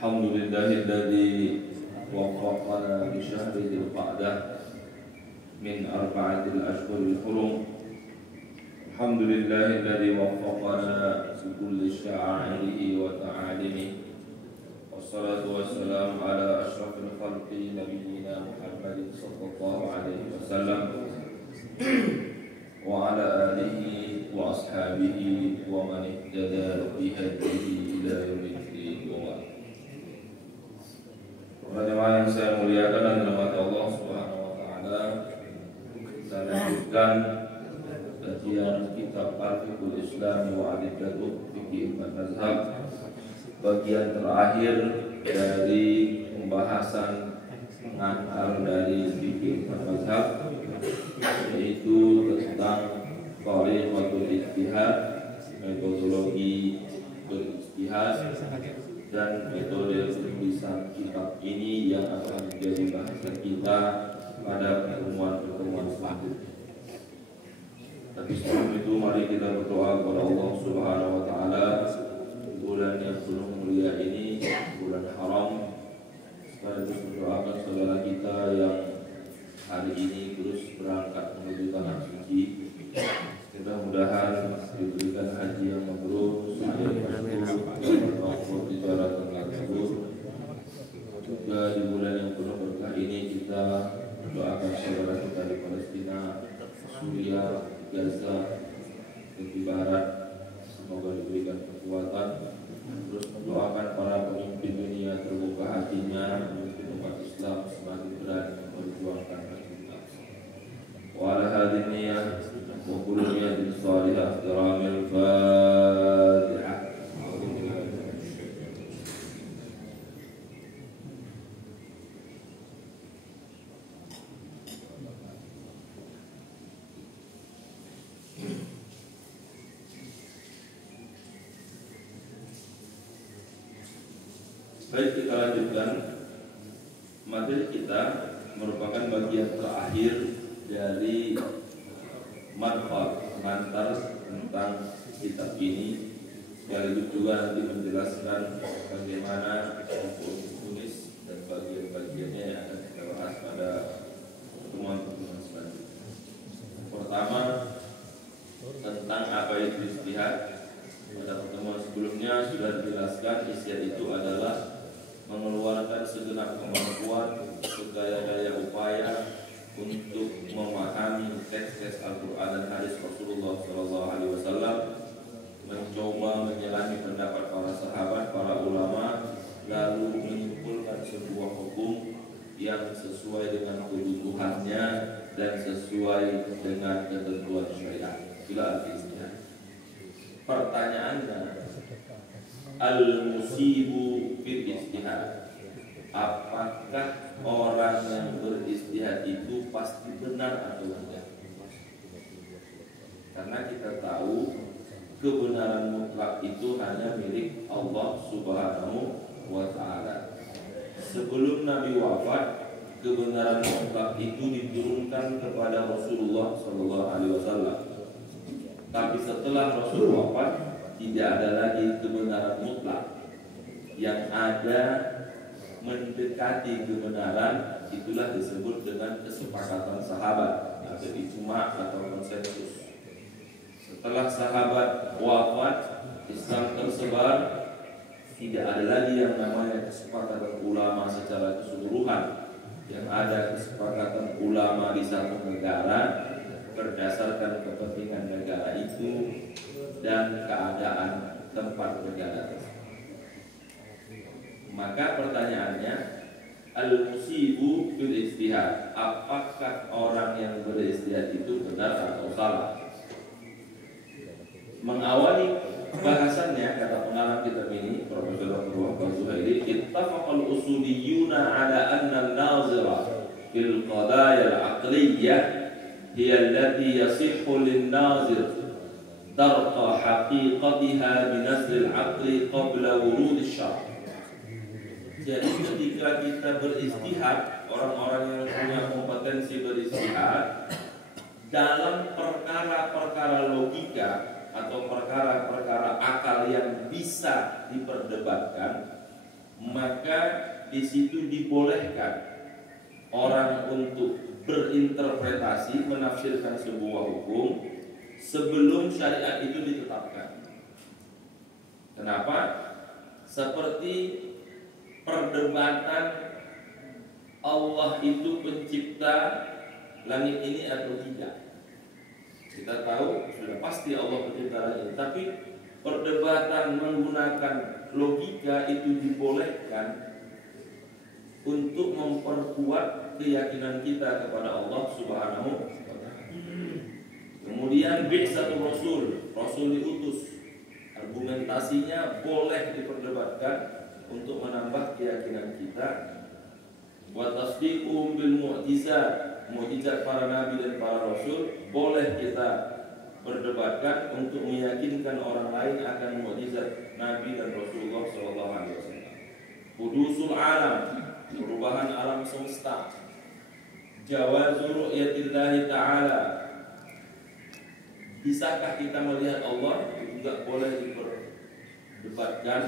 Alhamdulillahilladzi waffaqana bi syahri dzil qa'dah min arba'atil ashhuril hurum. Alhamdulillahilladzi waffaqana bi kulli sya'airihi wa ta'alimihi. Wassalatu wassalamu ala asyrafil khalqi nabiyyina Muhammadin sallallahu alaihi wasallam wa ala alihi wa ashabihi wa man ihtada bi hadihi ila yaumil din wa ba'd. Jemaah yang saya muliakan dan dirahmati Allah Subhanahu wa taala, kita lanjutkan kajian kitab Al-Fiqhul Islami wa Adillatuh Fiqh Mazhab, bagian terakhir dari pembahasan pengantar dari Fiqh Mazhab, yaitu tentang Thariqatul Ijtihad, metodologi berijtihad, dan metode penulisan kitab ini yang akan menjadi bahasan kita pada pertemuan-pertemuan selanjutnya. Tapi sebelum itu mari kita berdoa kepada Allah Subhanahu wa taala. Bulan yang penuh mulia ini, bulan haram, sekaligus mendoakan saudara kita yang hari ini terus berangkat menuju tanah suci. Mudah-mudahan diberikan haji yang mabrur, juga di bulan yang penuh berkah ini kita mendoakan saudara kita di Palestina, Suriah, Gaza, di Barat, semoga diberikan kekuatan. Terus mendoakan para pemimpin dunia terbuka hatinya, memimpin umat Islam semakin berani memperjuangkan agama. Wa ala hadhihi niyyah wa kullu niyatin shalihah biramil Fatihah. Baik, kita lanjutkan. Materi kita merupakan bagian terakhir dari pengantar tentang kitab ini, sekaligus juga nanti menjelaskan bagaimana tulis dan bagian-bagiannya yang akan kita bahas pada pertemuan-pertemuan selanjutnya. Pertama, tentang apa itu ijtihad. Pada pertemuan sebelumnya sudah dijelaskan isi itu adalah mengeluarkan segenap kemampuan, segala-gala upaya untuk memahami teks-teks Al-Quran dan hadis Rasulullah SAW, mencoba menyelami pendapat para sahabat, para ulama, lalu menyimpulkan sebuah hukum yang sesuai dengan kebutuhannya dan sesuai dengan ketentuan syariat. Itulah artinya. Pertanyaannya, al-musibu fil ijtihad, apakah orang yang beristihad itu pasti benar atau tidak? Karena kita tahu kebenaran mutlak itu hanya milik Allah Subhanahu wa taala. Sebelum Nabi wafat, kebenaran mutlak itu diturunkan kepada Rasulullah SAW. Tapi setelah Rasul wafat, tidak ada lagi kebenaran mutlak. Yang ada mendekati kebenaran, itulah disebut dengan kesepakatan sahabat atau ijma atau konsensus. Setelah sahabat wafat, Islam tersebar, tidak ada lagi yang namanya kesepakatan ulama secara keseluruhan. Yang ada kesepakatan ulama di satu negara berdasarkan kepentingan negara itu dan keadaan tempat negara tersebut. Maka pertanyaannya, al-musibu fil ijtihad, apakah orang yang beristihad itu benar atau salah? Mengawali bahasannya, kata pengarang kitab ini, Profesor Dr. Zuhairi, ittafaqal usuliyuna ala anna an-nazira fil qadaya al-aqliyyah hiya allati yasihhu lin-nazir darqa haqiqatiha binazl al-aqli qabla wurud asy-syar'. Jadi ketika kita beristihad, orang-orang yang punya kompetensi beristihad dalam perkara-perkara logika atau perkara-perkara akal yang bisa diperdebatkan, maka di situ dibolehkan orang untuk berinterpretasi, menafsirkan sebuah hukum sebelum syariat itu ditetapkan. Kenapa? Seperti perdebatan Allah itu pencipta langit ini atau tidak. Kita tahu sudah pasti Allah pencipta langit ini, tapi perdebatan menggunakan logika itu dibolehkan untuk memperkuat keyakinan kita kepada Allah Subhanahu wa Ta'ala. Kemudian bi'satul Rasul diutus. Argumentasinya boleh diperdebatkan untuk menambah keyakinan kita. Wa tasdiqum bil mukjizat para nabi dan para rasul boleh kita berdebatkan untuk meyakinkan orang lain akan mukjizat nabi dan Rasulullah sallallahu alaihi wasallam. Hudusul alam, perubahan alam semesta. Jawazu ru'yatillahi ta'ala, bisakah kita melihat Allah, juga boleh diperdebatkan.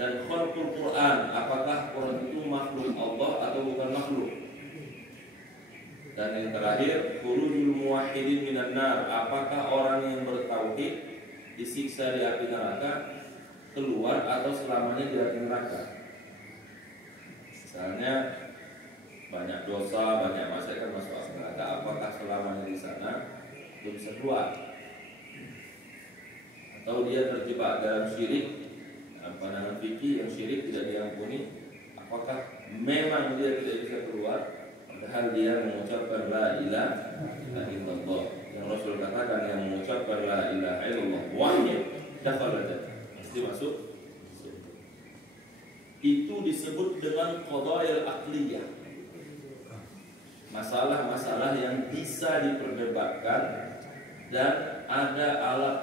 Dan khalqul Quran, apakah Quran itu makhluk Allah atau bukan makhluk. Dan yang terakhir, khurujul muwahhidin minan nar, apakah orang yang bertauhid disiksa di api neraka, keluar atau selamanya di api neraka. Misalnya banyak dosa, banyak maksiat masuk api neraka, apakah selamanya di sana belum bisa keluar? Atau dia terjebak dalam syirik, pandangan fikih yang syirik tidak diampuni, apakah memang dia tidak bisa keluar padahal dia mengucapkan la ilaha illallah, yang Rasul katakan yang mengucapkan la ilaha illallah wahid dakhala jannah, pasti masuk. Itu disebut dengan qadaya al-aqliyah, masalah-masalah yang bisa diperdebatkan dan ada alat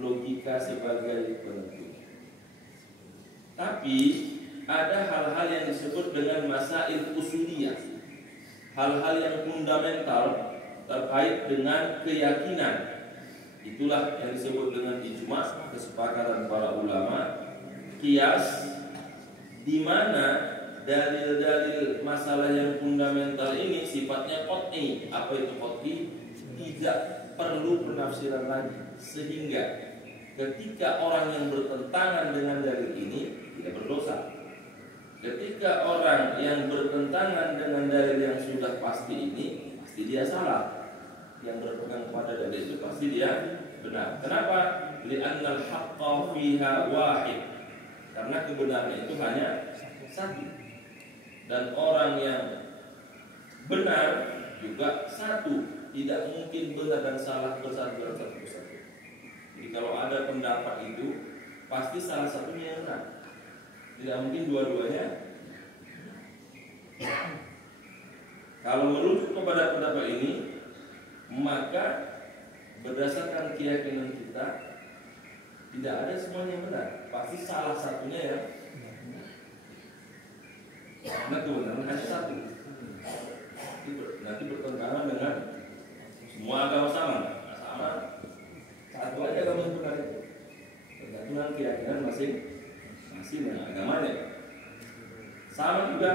logika sebagai penentu. Tapi ada hal-hal yang disebut dengan masail usuliyah, hal-hal yang fundamental terkait dengan keyakinan. Itulah yang disebut dengan ijma', kesepakatan para ulama, qiyas, di mana dalil-dalil masalah yang fundamental ini sifatnya qat'i. Apa itu qat'i? Tidak perlu penafsiran lagi, sehingga ketika orang yang bertentangan dengan dalil ini tidak berdosa. Ketika orang yang bertentangan dengan dalil yang sudah pasti ini, pasti dia salah. Yang berpegang kepada dalil itu pasti dia benar. Kenapa? Li'annal haqqa fiha wahid. Karena kebenaran itu hanya satu. Dan orang yang benar juga satu. Tidak mungkin benar dan salah bersatu dalam satu persatu. Jadi kalau ada pendapat itu, pasti salah satunya yang benar. Tidak mungkin dua-duanya. Kalau merujuk kepada pendapat ini, maka berdasarkan keyakinan kita, tidak ada semuanya yang benar. Pasti salah satunya yang karena kebenaran hanya satu. Nanti bertentangan dengan semua agama sama. Satu aja agama yang benar itu. Tergantung dengan keyakinan masing-masing dengan agamanya. Sama juga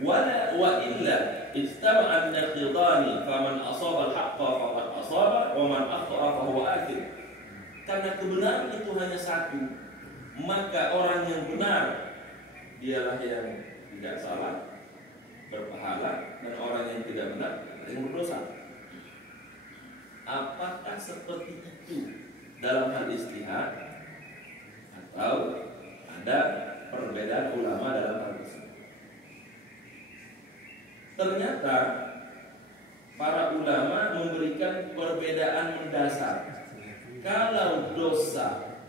wala wa illa ijtama'a an-naqidani faman asaba al-haqqa faqad asaba wa man akhta'a fa huwa athim. Karena kebenaran itu hanya satu, maka orang yang benar dialah yang tidak salah, berpahala, dan orang yang tidak benar yang berdosa. Apakah seperti itu dalam hal ijtihad atau ada perbedaan ulama dalam hal tersebut? Ternyata para ulama memberikan perbedaan mendasar. Kalau dosa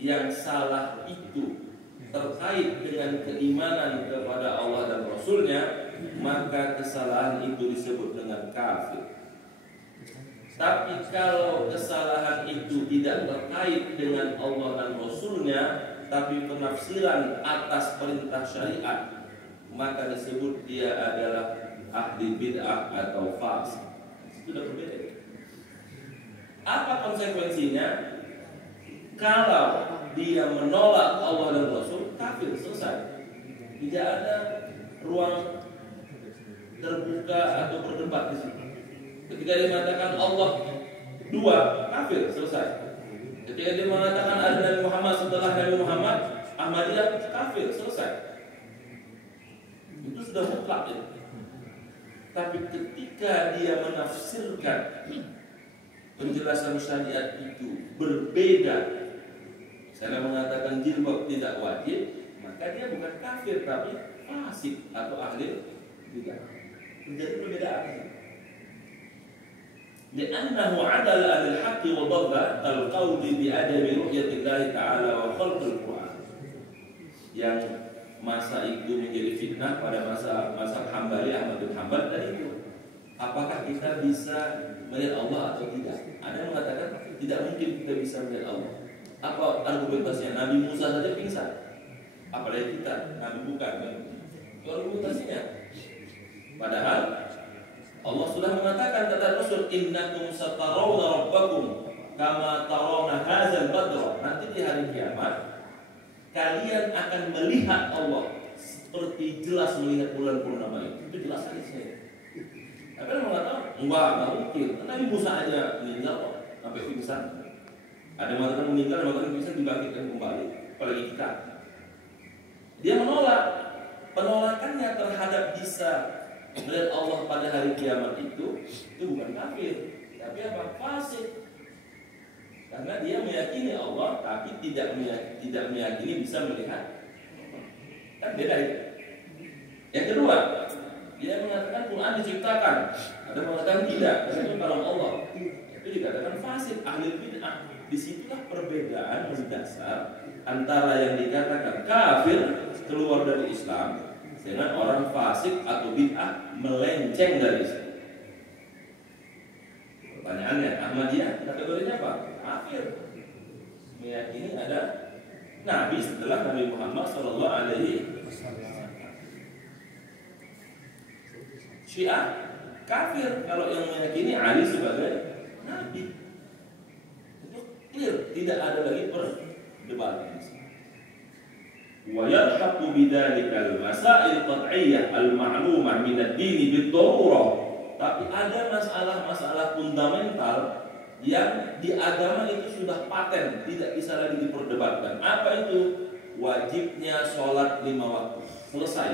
yang salah itu terkait dengan keimanan kepada Allah dan Rasulnya, maka kesalahan itu disebut dengan kafir. Tapi kalau kesalahan itu tidak terkait dengan Allah dan Rasulnya, tapi penafsiran atas perintah syariat, maka disebut dia adalah ahli bid'ah atau fasik. Itu sudah berbeda. Apa konsekuensinya? Kalau dia menolak Allah dan Rasul, kafir, selesai. Tidak ada ruang terbuka atau berdebat di situ. Ketika dia mengatakan Allah dua, kafir, selesai. Ketika dia mengatakan ada Nabi Muhammad setelah Nabi Muhammad, Ahmadiyah, kafir, selesai. Itu sudah mutlak ya. Tapi ketika dia menafsirkan penjelasan syariat itu berbeda, saya mengatakan jilbab tidak wajib, maka dia bukan kafir tapi fasik atau ahli bidah. Menjadi perbedaan. لأنه عدل عن الحق وضل القول بعدم رؤية الله تعالى وخلق القرآن. Yang masa itu menjadi fitnah pada masa Hambali Ahmad bin Hanbal tadi itu. Apakah kita bisa melihat Allah atau tidak? Ada yang mengatakan tidak mungkin kita bisa melihat Allah. Apa argumentasinya? Nabi Musa saja pingsan. Apalagi kita, Nabi bukan. Itu argumentasinya. Padahal Allah sudah mengatakan kata Rasul, innakum satarawna rabbakum kama tarawna hadzal badra. Nanti di hari kiamat kalian akan melihat Allah seperti jelas melihat bulan purnama itu. Itu jelas hadisnya. Tapi orang mengatakan enggak mungkin. Nabi Musa aja meninggal kok sampai pingsan. Ada yang mengatakan meninggal, ada yang mengatakan bisa dibangkitkan kembali. Apalagi kita. Dia menolak. Penolakannya terhadap bisa melihat Allah pada hari kiamat itu bukan kafir, tapi apa? Fasik. Karena dia meyakini Allah, tapi tidak meyakini bisa melihat. Kan beda itu. Yang kedua, dia mengatakan Quran diciptakan, ada yang mengatakan tidak, karena itu kalam Allah. Itu dikatakan fasik, ahli bid'ah. Disitulah perbedaan mendasar antara yang dikatakan kafir keluar dari Islam dengan orang fasik atau bid'ah melenceng dari Islam. Pertanyaannya, Ahmadiyah kategorinya apa? Kafir. Meyakini ada Nabi setelah Nabi Muhammad Sallallahu Alaihi Wasallam. Syiah kafir kalau yang meyakini Ali sebagai Nabi. Itu clear, tidak ada lagi perdebatan. ويلحق بذلك المسائل القطعية المعلومة من الدين بالضرورة. Tapi ada masalah-masalah fundamental yang di agama itu sudah paten, tidak bisa lagi diperdebatkan. Apa itu? Wajibnya sholat 5 waktu. Selesai.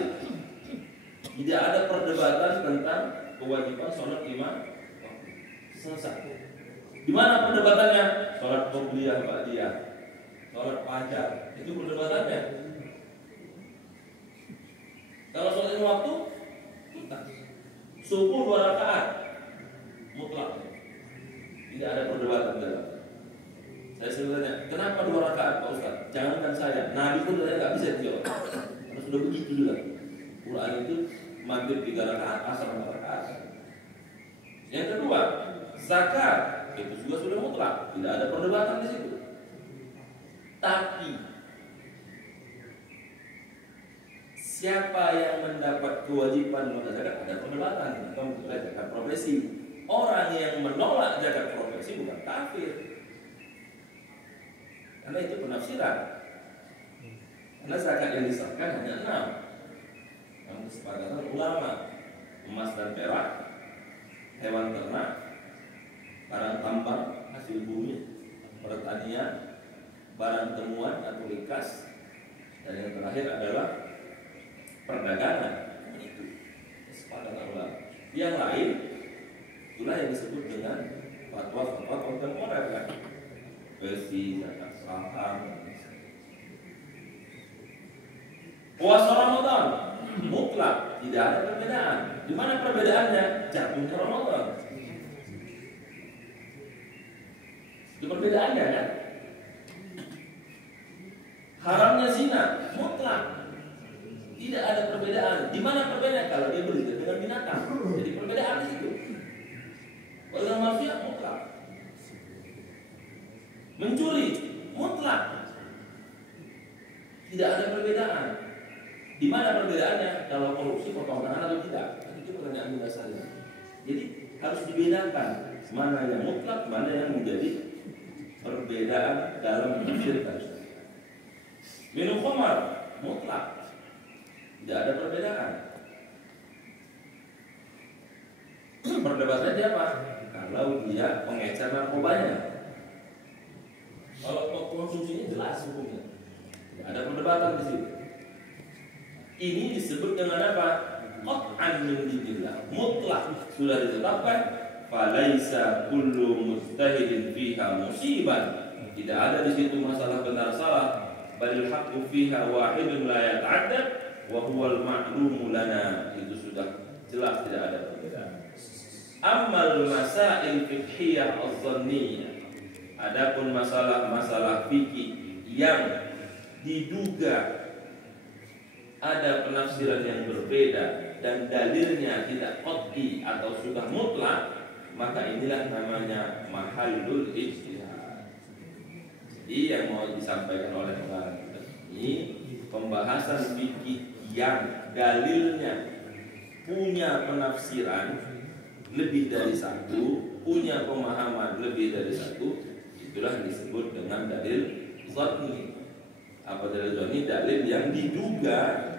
Tidak ada perdebatan tentang kewajiban sholat 5 waktu. Selesai. Di mana perdebatannya? Sholat qobliyah, ba'diyah, sholat fajar. Itu perdebatannya. Kalau sholat 5 waktu, tuntas. Subuh 2 rakaat, mutlak. Tidak ada perdebatan dalam. Saya sering tanya, kenapa 2 rakaat Pak Ustaz? Jangankan saya, Nabi pun nggak bisa dijawab. Karena sudah begitu juga. Quran itu maghrib 3 rakaat, asar 4 rakaat. Yang kedua, zakat itu juga sudah mutlak, tidak ada perdebatan di situ. Tapi siapa yang mendapat kewajiban menunaikan zakat ada perdebatan tentang zakat profesi. Orang yang menolak zakat profesi bukan kafir, karena itu penafsiran. Karena zakat yang disahkan hanya 6. Yang kesepakatan ulama: emas dan perak, hewan ternak, barang tambang, hasil bumi, pertanian, barang temuan atau likas, dan yang terakhir adalah perdagangan. Itu kesepakatan ulama. Yang lain itulah yang disebut dengan fatwa-fatwa kontemporer kan, besi, zakat saham. Puasa Ramadan mutlak, tidak ada perbedaan. Di mana perbedaannya? Jatuhnya Ramadan. Itu perbedaannya kan? Haramnya zina mutlak, tidak ada perbedaan. Di mana perbedaannya? Kalau dia berzina dengan binatang, jadi perbedaan di situ. Kalau manusia mutlak. Mencuri mutlak, tidak ada perbedaan. Di mana perbedaannya? Kalau korupsi potong tangan atau tidak? Itu pertanyaan dasarnya. Jadi harus dibedakan mana yang mutlak, mana yang menjadi perbedaan dalam menafsirkan. Minum khamar mutlak, Tidak ada perbedaan. Perdebatannya apa? Kalau dia pengecer narkobanya. Kalau konsumsinya jelas hukumnya. Tidak ada perdebatan di situ. Ini disebut dengan apa? Qat'an min dinillah, mutlak sudah ditetapkan. Falaisa kullu mujtahidin fiha musiban. Tidak ada di situ masalah benar salah. Balil haqqu fiha wahidun la yata'addad wa huwal ma'lumu lana. Itu sudah jelas tidak ada perbedaan. Ammal masail fiqhiyah az-zanniyah. Adapun masalah-masalah fikih yang diduga ada penafsiran yang berbeda dan dalilnya tidak qat'i atau sudah mutlak, maka inilah namanya mahallul ijtihad. Jadi yang mau disampaikan oleh pengarang kita ini pembahasan fikih yang dalilnya punya penafsiran lebih dari satu, punya pemahaman lebih dari satu, itulah disebut dengan dalil zanni. Apa dalil zanni? Dalil yang diduga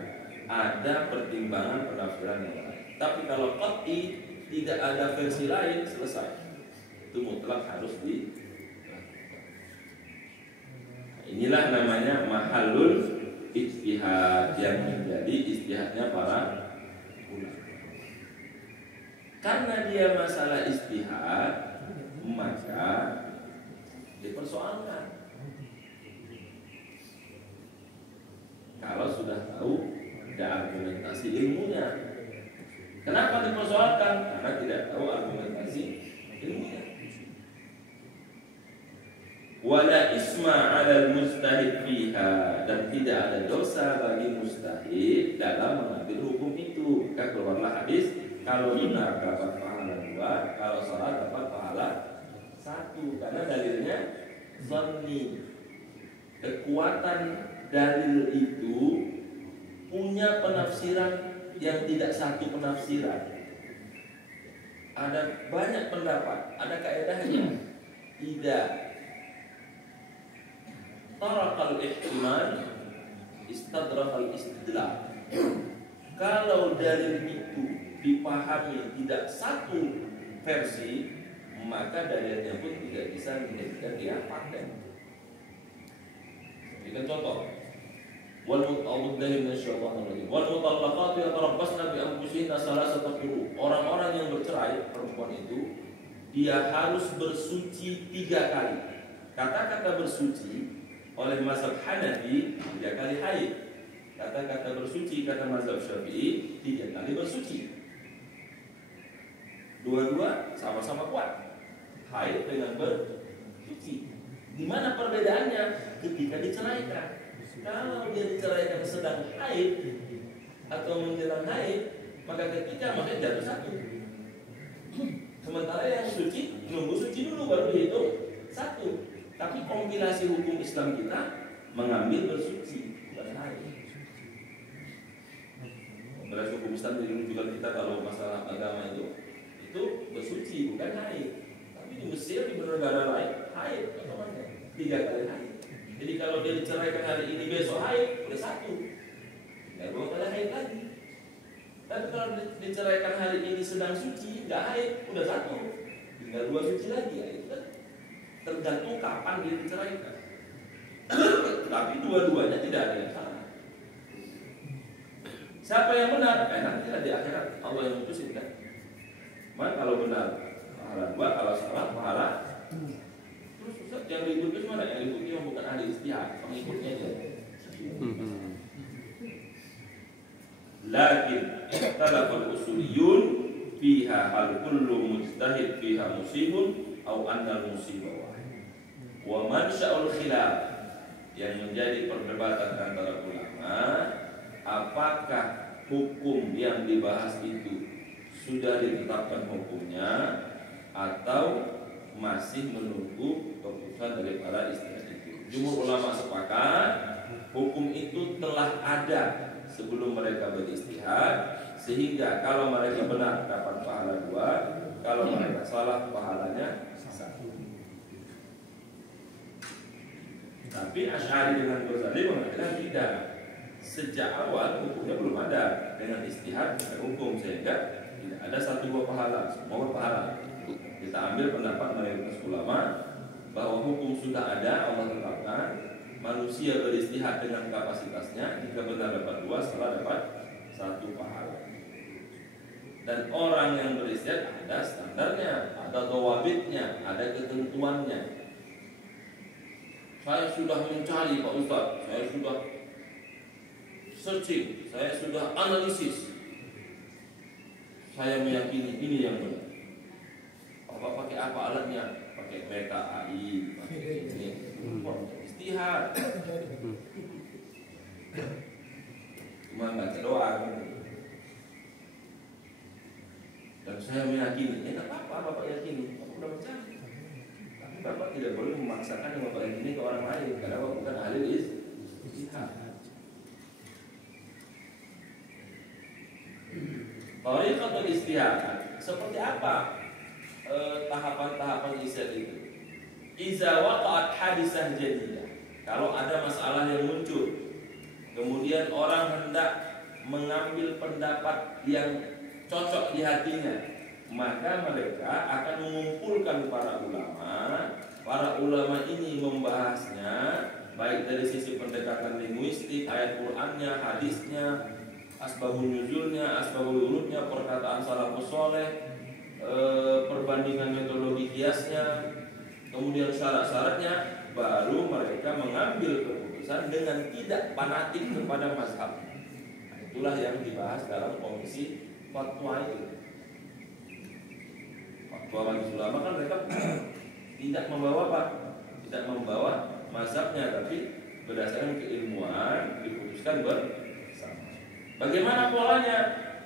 ada pertimbangan penafsiran yang lain. Tapi kalau qat'i tidak ada versi lain, selesai. Itu mutlak harus di. Inilah namanya mahallul ijtihad yang menjadi ijtihadnya para ulama. Karena dia masalah ijtihad, maka dipersoalkan. Kalau sudah tahu ada argumentasi ilmunya. Kenapa dipersoalkan? Karena tidak tahu argumentasi ilmunya. Wala isma 'alal mustahid fiha, dan tidak ada dosa bagi mustahid dalam mengambil hukum itu. Maka keluarlah hadis, kalau benar dapat pahala 2, kalau salah dapat pahala 1. Karena dalilnya zanni. Kekuatan dalil itu punya penafsiran yang tidak satu penafsiran. Ada banyak pendapat, ada kaedahnya. Tidak tarakal ihtimal istadrakal istidlal. Kalau dalil itu dipahami tidak satu versi, maka dalilnya pun tidak bisa menjadikan dia paten. Berikan contoh. Wal mutallaqat yatarabbasna bi anfusihinna salasata quru. Orang-orang yang bercerai, perempuan itu dia harus bersuci 3 kali. Kata-kata bersuci oleh mazhab Hanafi 3 kali haid. Kata-kata bersuci kata mazhab Syafi'i 3 kali bersuci. Dua-dua sama-sama kuat. Haid dengan bersuci. Di mana perbedaannya? Ketika diceraikan. Kalau dia diceraikan sedang haid atau menjelang haid, maka ketika makanya jatuh 1. Sementara yang suci nunggu suci dulu baru dihitung 1. Tapi kompilasi hukum Islam kita mengambil bersuci bukan haid. Kompilasi hukum Islam menunjukkan kita kalau masalah agama itu bersuci bukan haid. Tapi di Mesir, di negara lain haid otomatis 3 kali haid. Jadi kalau dia diceraikan hari ini, besok haid, udah 1. Nggak boleh kali haid lagi. Tapi kalau diceraikan hari ini sedang suci, nggak haid, udah 1. Tinggal 2 suci lagi, ya itu kan tergantung kapan dia diceraikan. Tapi dua-duanya tidak ada yang salah. Siapa yang benar? Nanti di akhirat Allah yang memutuskan kan. Maka kalau benar pahala 2, kalau salah pahala. Terus Ustaz yang ribut itu mana? Yang ribut itu bukan ahli ijtihad, pengikutnya aja. Lakin ikhtalafa al-usuliyun fiha hal kullu mujtahid fiha musibun aw anna al-musibah wahid. Wa mansha'ul khilaf, yang menjadi perdebatan antara ulama, apakah hukum yang dibahas itu sudah ditetapkan hukumnya atau masih menunggu keputusan dari para ijtihad itu. Jumhur ulama sepakat hukum itu telah ada sebelum mereka berijtihad, sehingga kalau mereka benar dapat pahala 2, kalau mereka salah pahalanya 1. Tapi Asy'ari dengan Ghazali mengatakan tidak. sejak awal hukumnya belum ada, dengan istihad hukum, sehingga tidak ada satu buah pahala, semua berpahala. Kita ambil pendapat mayoritas ulama bahwa hukum sudah ada, Allah tetapkan, manusia beristihad dengan kapasitasnya, jika benar dapat 2, salah dapat 1 pahala. Dan orang yang beristihad ada standarnya, ada dawabitnya, ada ketentuannya. Saya sudah mencari Pak Ustaz, saya sudah searching, saya sudah analisis, saya meyakini ini yang benar. Bapak pakai apa alatnya? Pakai Meta AI, pakai ini. Istihad. Cuma baca doang. Dan saya meyakini, ya nggak apa-apa Bapak yakini, Bapak udah mencari. Tapi Bapak tidak boleh memaksakan yang Bapak yakini ke orang lain, karena Bapak bukan ahli istihad. Tariqatul istihad, seperti apa tahapan-tahapan istihad itu? Iza waqa'at hadisah jadidah. Kalau ada masalah yang muncul, kemudian orang hendak mengambil pendapat yang cocok di hatinya, maka mereka akan mengumpulkan para ulama. Para ulama ini membahasnya baik dari sisi pendekatan linguistik, ayat Qur'annya, hadisnya, asbabun nuzulnya, asbabul wurudnya, perkataan salafus saleh, perbandingan metodologi kiasnya, kemudian syarat-syaratnya, baru mereka mengambil keputusan dengan tidak fanatik kepada mazhab. Itulah yang dibahas dalam komisi fatwa itu. Fatwa majelis ulama kan mereka tidak membawa apa? Tidak membawa mazhabnya, tapi berdasarkan keilmuan diputuskan bersama. Bagaimana polanya?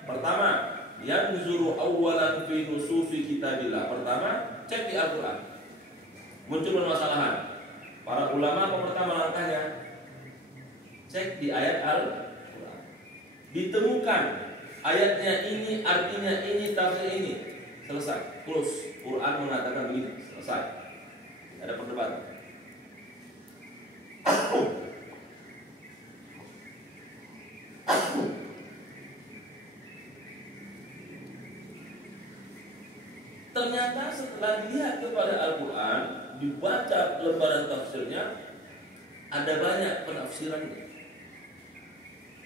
Pertama, yanzuru awwalan fi nususi kitabillah. Pertama, cek di Al-Qur'an. Muncul permasalahan. Para ulama apa pertama langkahnya? Cek di ayat Al-Qur'an. Ditemukan ayatnya ini, artinya ini, tafsir ini. Selesai. Close. Quran mengatakan begini. Selesai. Ada perdebatan. Ternyata setelah dilihat kepada Al-Quran, dibaca lembaran tafsirnya, ada banyak penafsirannya.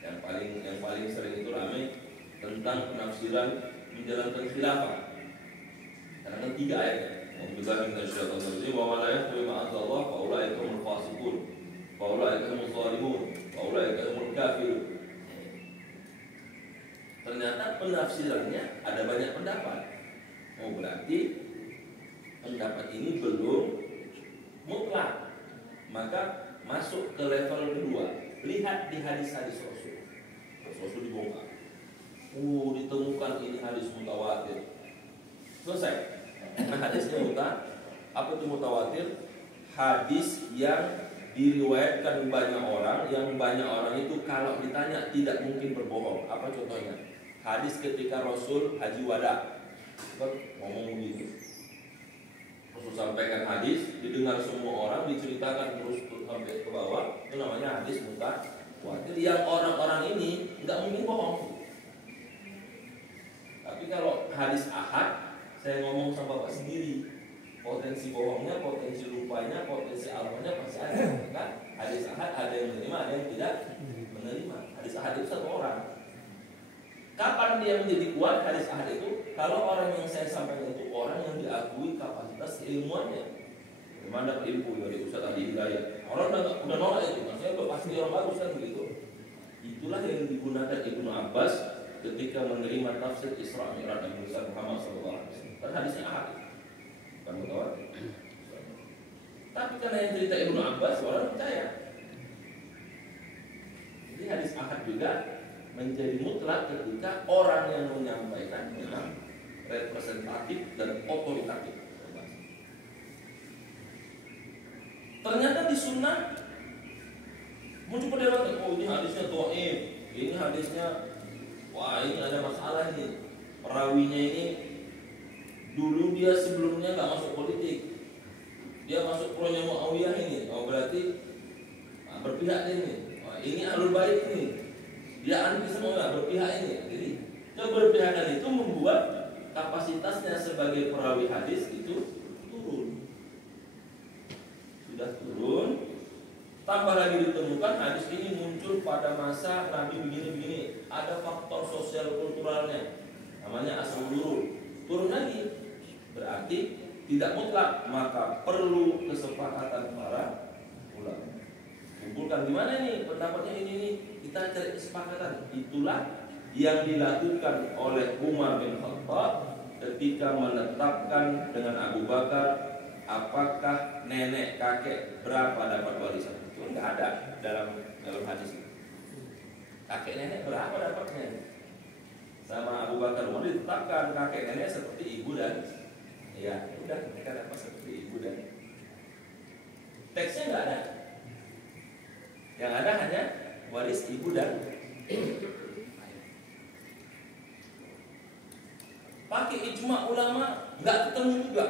Yang paling sering itu ramai tentang penafsiran menjalankan khilafah. Karena kan 3 ayat. Alhamdulillah minasyaitonir rajim wa la yahwi ma'allah fa ulaika humul fasiqun fa ulaika humuz zalimun fa ulaika humul kafirun. Ternyata penafsirannya ada banyak pendapat. Oh, berarti pendapat ini belum mutlak. Maka masuk ke level kedua. Lihat di hadis-hadis Rasul. Rasul dibongkar. Ditemukan ini hadis mutawatir. Selesai. Nah, hadisnya apa itu mutawatir? Hadis yang diriwayatkan banyak orang, yang banyak orang itu kalau ditanya tidak mungkin berbohong. Apa contohnya? Hadis ketika Rasul haji wada, ngomong begitu. Rasul sampaikan hadis, didengar semua orang, diceritakan terus sampai ke bawah. Itu namanya hadis mutawatir. Yang orang-orang ini nggak mungkin bohong. Tapi kalau hadis ahad, saya ngomong sama Bapak sendiri, potensi bohongnya, potensi lupanya, potensi alfanya pasti ada. Kan? Hadis ahad ada yang menerima, ada yang tidak menerima. Hadis ahad itu 1 orang. Kapan dia menjadi kuat hadis ahad itu? Kalau orang yang saya sampaikan itu orang yang diakui kapasitas keilmuannya. Bagaimana dapat ilmu dari Ustaz Adi Hidayat? Orang udah nolak itu, maksudnya pasti orang bagus kan begitu. Itulah yang digunakan Ibnu Abbas ketika menerima tafsir Isra Mi'raj Nabi Muhammad SAW. Kan hadisnya ahad, bukan mutawatir. Tapi karena yang cerita Ibnu Abbas, orang percaya. Jadi hadis ahad juga menjadi mutlak ketika orang yang menyampaikan memang representatif dan otoritatif. Ternyata di sunnah muncul perdebatan. Oh, ini hadisnya dhaif, ini hadisnya, wah ini ada masalah nih. Perawinya ini dulu dia sebelumnya nggak masuk politik, dia masuk pronya Muawiyah ini. Oh berarti berpihak ini. Wah, ini Ahlul Bait ini. dia antisisme berpihak ini. Jadi keberpihakan itu membuat kapasitasnya sebagai perawi hadis itu turun. Sudah turun. Tambah lagi ditemukan hadis ini muncul pada masa Nabi begini-begini. Ada faktor sosial kulturalnya, namanya asal turun lagi. Berarti tidak mutlak, maka perlu kesepakatan para ulama. Kumpulkan gimana nih pendapatnya ini, kita cari kesepakatan. Itulah yang dilakukan oleh Umar bin Khattab ketika menetapkan dengan Abu Bakar apakah nenek kakek berapa dapat warisan. Itu nggak ada dalam hadis itu. Kakek nenek berapa dapatnya? Sama Abu Bakar mau ditetapkan kakek nenek seperti ibu dan ya udah mereka dapat seperti ibu dan teksnya nggak ada. Yang ada hanya waris ibu dan pakai ijma ulama nggak ketemu juga,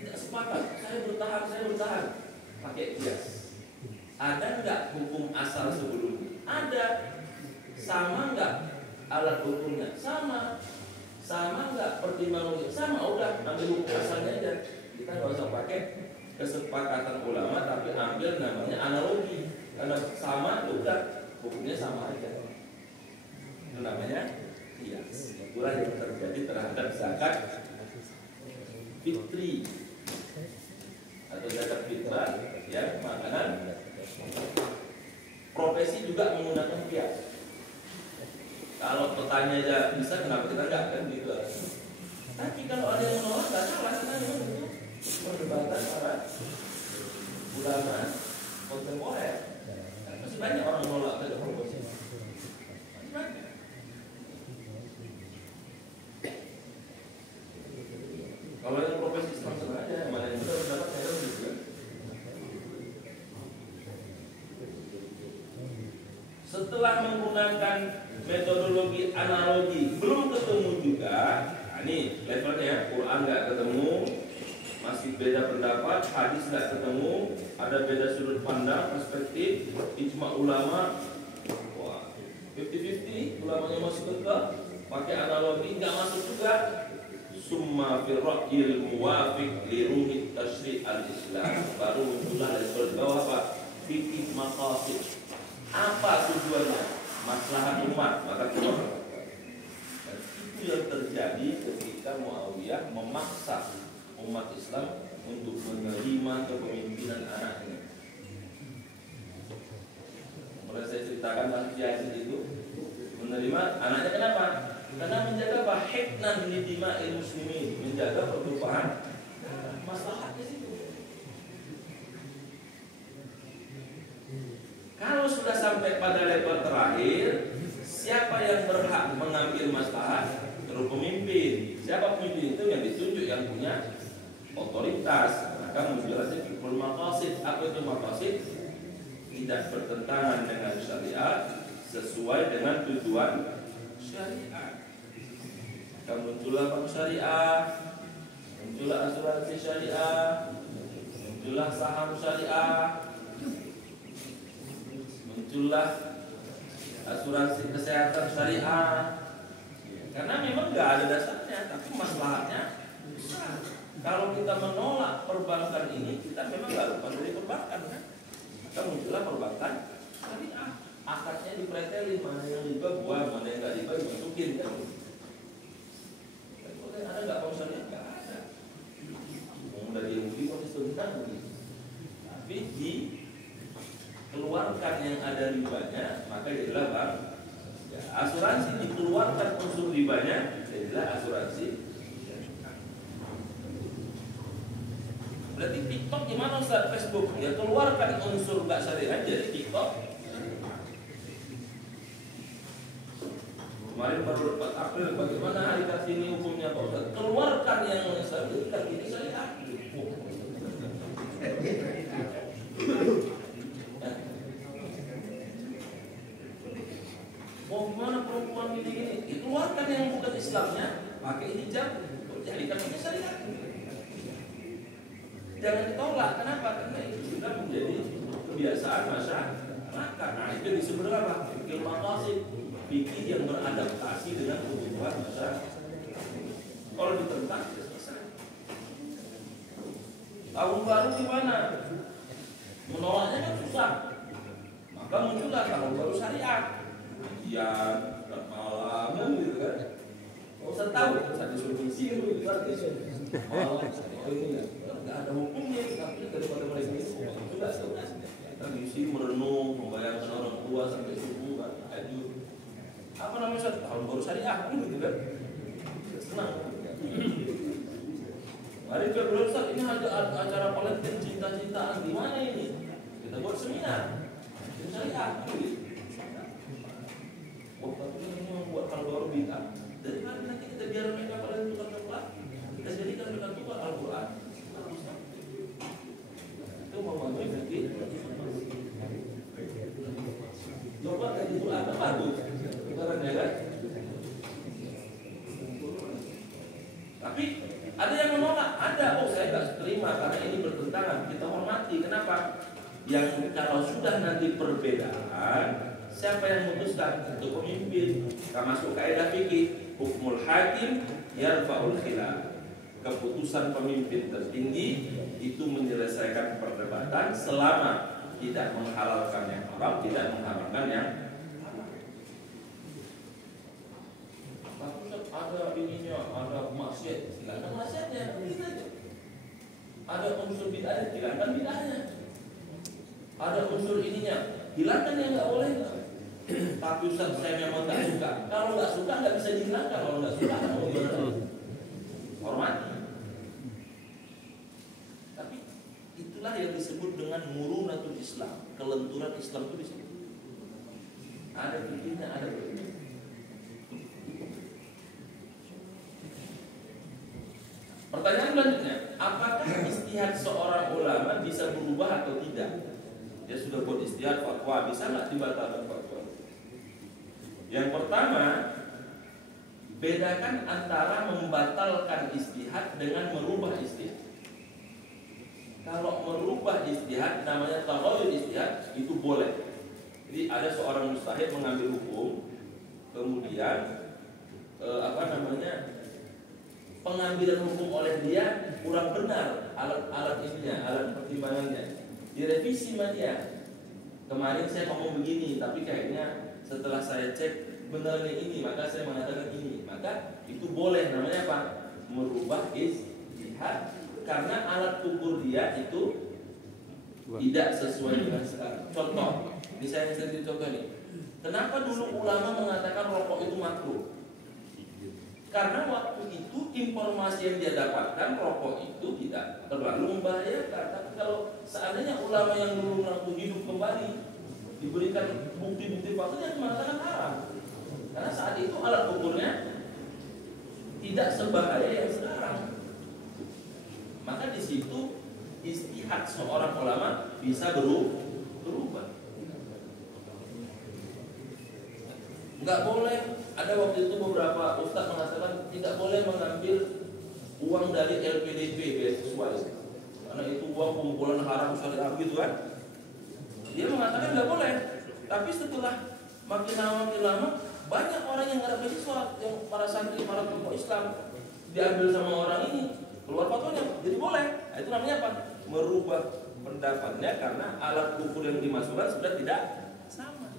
tidak sepakat. Saya bertahan. Pakai kias. Ada nggak hukum asal sebelumnya? Ada. Sama nggak alat hukumnya? Sama nggak pertimbangannya? Sama. Udah ambil hukum asalnya aja. Kita nggak usah pakai kesepakatan ulama, tapi ambil namanya analogi. Karena sama, udah hukumnya sama aja. Itu namanya kias. Itulah yang terjadi terhadap zakat fitri atau zakat fitrah, ya, makanan. Profesi juga menggunakan kias. Kalau petani aja bisa, kenapa kita enggak, kan gitu. Tapi kalau ada yang menolak, nggak salah, karena memang itu perdebatan para ulama kontemporer. Masih banyak orang menolak dari profesi. Masih banyak. Kalau yang profesi Islam sengaja, mana yang benar pendapat saya juga. Setelah menggunakan metodologi analogi belum ketemu juga, nah ini levelnya Quran nggak ketemu, masih beda pendapat, hadis nggak ketemu, ada beda sudut pandang, perspektif, ijma ulama, wah 50-50, ulamanya masih kekeh, pakai analogi nggak masuk juga. Summa fi ra'yil muwafiq li ruhi tasyri' al-Islam, baru muncullah dari bawah apa? Fikih maqasid. Apa tujuannya? Maslahat umat, maka keluar. Dan itu yang terjadi ketika Muawiyah memaksa umat Islam untuk menerima kepemimpinan anaknya. Boleh saya ceritakan tentang Yazid itu menerima anaknya kenapa? Karena menjaga bahiknan li dima'il muslimin, menjaga pertumpahan maslahatnya situ. Kalau sudah sampai pada level terakhir, siapa yang berhak mengambil maslahat? Terus pemimpin. Siapa pemimpin itu? Yang ditunjuk, yang punya otoritas. Maka menjelaskan fikul maqasid. Apa itu maqasid? Tidak bertentangan dengan syariat, sesuai dengan tujuan syariat. Maka muncullah bank syariah, muncullah asuransi syariah, muncullah saham syariah, muncullah asuransi kesehatan syariah. Karena memang nggak ada dasarnya, tapi masalahnya besar. Kalau kita menolak perbankan ini, kita memang nggak lepas dari perbankan, kan? Maka muncullah perbankan syariah. Akadnya dipretelin, mana yang riba buang, mana yang nggak riba dimasukin, kan? Ada nggak bank syariah? Nggak ada. Mau dari Yahudi kok disunat begitu. Tapi dikeluarkan yang ada ribanya, maka jadilah bank. Ya, asuransi dikeluarkan unsur ribanya, jadilah asuransi. Berarti TikTok gimana Ustaz? Facebook ya keluarkan unsur nggak syariah jadi TikTok. Kemarin baru 4 April, bagaimana hari Kartini hukumnya Pak Ustaz? Keluarkan yang Islam, jadi Kartini syariah. Mau gimana perempuan gini-gini? Dikeluarkan yang bukan Islamnya, pakai hijab, jadi Kartini syariah. Jangan ditolak, kenapa? Karena itu sudah menjadi kebiasaan masyarakat. Nah itu disebut apa? Fikih maqasid. fikih yang beradaptasi dengan kebutuhan masyarakat. Kalau ditentang ya selesai. Tahun baru gimana? Menolaknya kan susah. Maka muncullah tahun baru syariat. Kajian, malam gitu kan. Kalau usah tahu, usah disuruh isi gitu kan. Malam, ini nggak ada hukumnya, tapi daripada mereka itu sudah kita diisi merenung, membayangkan orang tua sampai subuh kan, tahajud. Apa namanya tahun baru syariah gitu kan? Senang. Mari Februari Ustaz, ini ada acara Valentine cinta-cintaan di mana ini? Kita buat seminar. Syariah gitu. Oh, tapi ini membuat hal baru bid'ah. Dari mana nanti kita biar mereka pada tukar-tukar, kita jadikan mereka tukar Al-Quran. Itu memenuhi fikih. Coba kayak gitu apa bagus? Caranya kan? Tapi ada yang menolak, ada. Oh saya nggak terima karena ini bertentangan. Kita hormati. Kenapa? Yang kalau sudah nanti perbedaan, siapa yang memutuskan? Itu pemimpin. Kita masuk kaidah fikih, hukmul hakim yarfa'ul khilaf. Keputusan pemimpin tertinggi itu menyelesaikan perdebatan selama tidak menghalalkan yang haram, tidak mengharamkan yang halal. Ada ininya, ada maksiat, silakan maksiatnya, ada unsur bid'ah, silakan bid'ahnya. Ada unsur ininya, hilangkan yang nggak boleh. Tapi Ustaz saya memang nggak suka. Kalau nggak suka nggak bisa dihilangkan. Kalau nggak suka mau gimana? Hormati. Tapi itulah yang disebut dengan murunatul Islam, kelenturan Islam itu disebut. Ada fikihnya, ada fikihnya. Pertanyaan selanjutnya, apakah ijtihad seorang ulama bisa berubah atau tidak? Dia sudah buat ijtihad fatwa, bisa nggak dibatalkan fatwa? Yang pertama, bedakan antara membatalkan ijtihad dengan merubah ijtihad. Kalau merubah ijtihad namanya taghayyur ijtihad, itu boleh. Jadi ada seorang mujtahid mengambil hukum, kemudian pengambilan hukum oleh dia kurang benar, alat ininya, alat pertimbangannya, direvisi sama dia. Kemarin saya ngomong begini, tapi kayaknya setelah saya cek benarnya ini, maka saya mengatakan ini. Maka itu boleh, namanya apa? Merubah ijtihad, karena alat ukur dia itu tidak sesuai dengan sekarang. Contoh, ini saya sendiri contoh nih. Kenapa dulu ulama mengatakan rokok itu makruh? Karena waktu itu informasi yang dia dapatkan rokok itu tidak terlalu membahayakan. Tapi kalau seandainya ulama yang dulu mengaku hidup kembali diberikan bukti-bukti fakta yang mengatakan haram, karena saat itu alat ukurnya tidak sebahaya yang sekarang. Maka di situ ijtihad seorang ulama bisa berubah. Enggak boleh. Ada waktu itu beberapa ustaz mengatakan tidak boleh mengambil uang dari LPDP beasiswa, karena itu uang kumpulan haram syariah gitu kan. Dia mengatakan nggak boleh. Tapi setelah makin lama banyak orang yang nggak ada beasiswa, yang para santri, para tokoh Islam diambil sama orang ini, keluar fatwanya, jadi boleh. Nah, itu namanya apa? Merubah pendapatnya karena alat ukur yang dimasukkan sudah tidak sama.